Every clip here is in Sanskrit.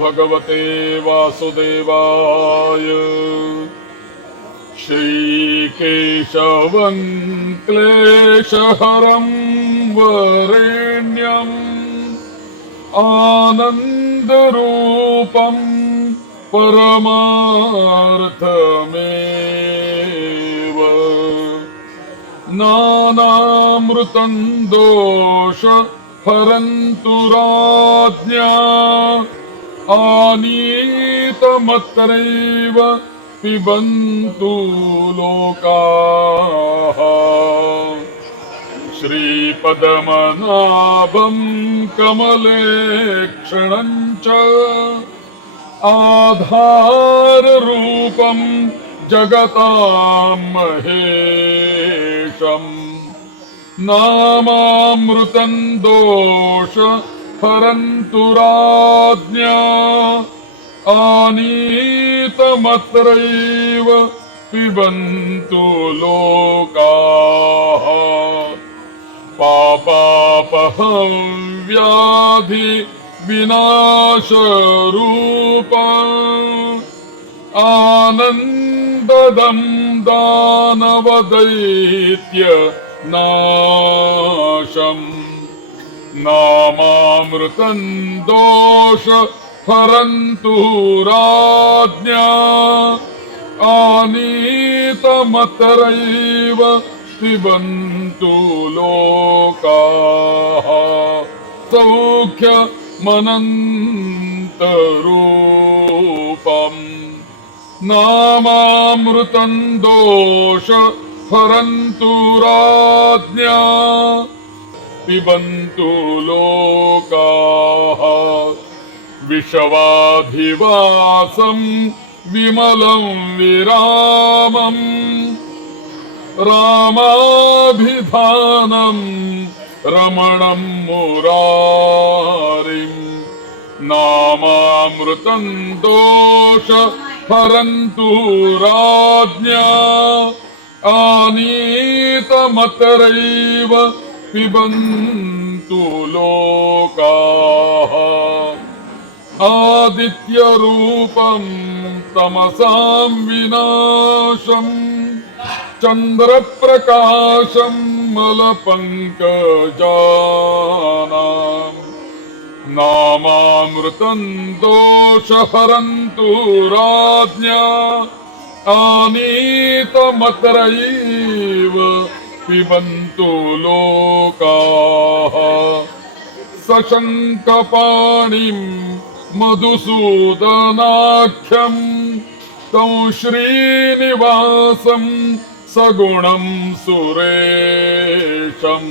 भगवते वासुदेवाय। श्रीकेशवं क्लेशहरं वरेण्यम् आनन्दरूपं परमार्थमेव। नानामृतं दोष हरन्तु राज्ञा आनीतमत्रैव पिबन्तु लोकाः। श्रीपद्मनाभं कमलेक्षणं च आधाररूपं जगतां महेशम्। नामामृतं दोष हरन्तु राज्ञा आनीतमत्रैव पिबन्तु लोकाः। पापापहं व्याधि विनाशरूप आनन्ददं दानवदैत्य नाशम्। नामामृतं दोष हरन्तु राज्ञा आनीतमत्रैव पिबन्तु लोकाः। सौख्यमनन्तरूपम् नामामृतं दोष हरन्तु राज्ञा पिबन्तु लोकाः। विषवाधिवासं विमलं विरामम् रामाभिधानं रमणं मुरारिम्। नामामृतं दोष हरन्तु राज्ञा आनीतमत्रैव पिबन्तु लोकाः। आदित्यरूपं तमसां विनाशम् चन्द्रप्रकाशं मलपङ्कजानाम्। नामामृतं दोष हरन्तु राज्ञा आनीतमत्रैव पिबन्तु लोकाः। सशङ्खपाणिं मधुसूदनाख्यं तं श्रीनिवासं सगुणं सुरेशम्।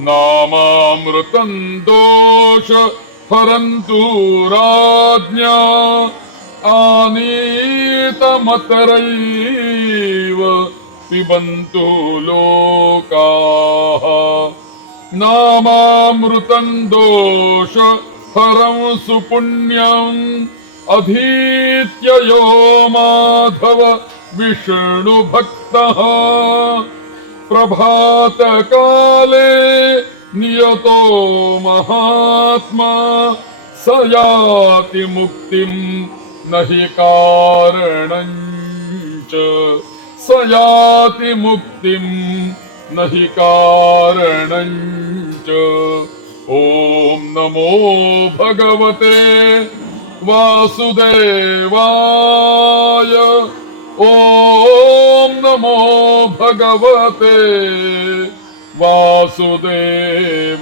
नामामृतं दोष हरन्तु राज्ञा आनीतमत्रैव पिबन्तु लोकाः। नामामृतं दोष हरं सुपुण्यम् अधीत्य यो माधव विष्णुभक्तः। प्रभातकाले नियतो महात्मा स याति मुक्तिं न हि कारणं च। स याति मुक्तिं न हि कारणं च। ॐ नमो भगवते वासुदेवाय। ॐ नमो भगवते वासुदेवाय।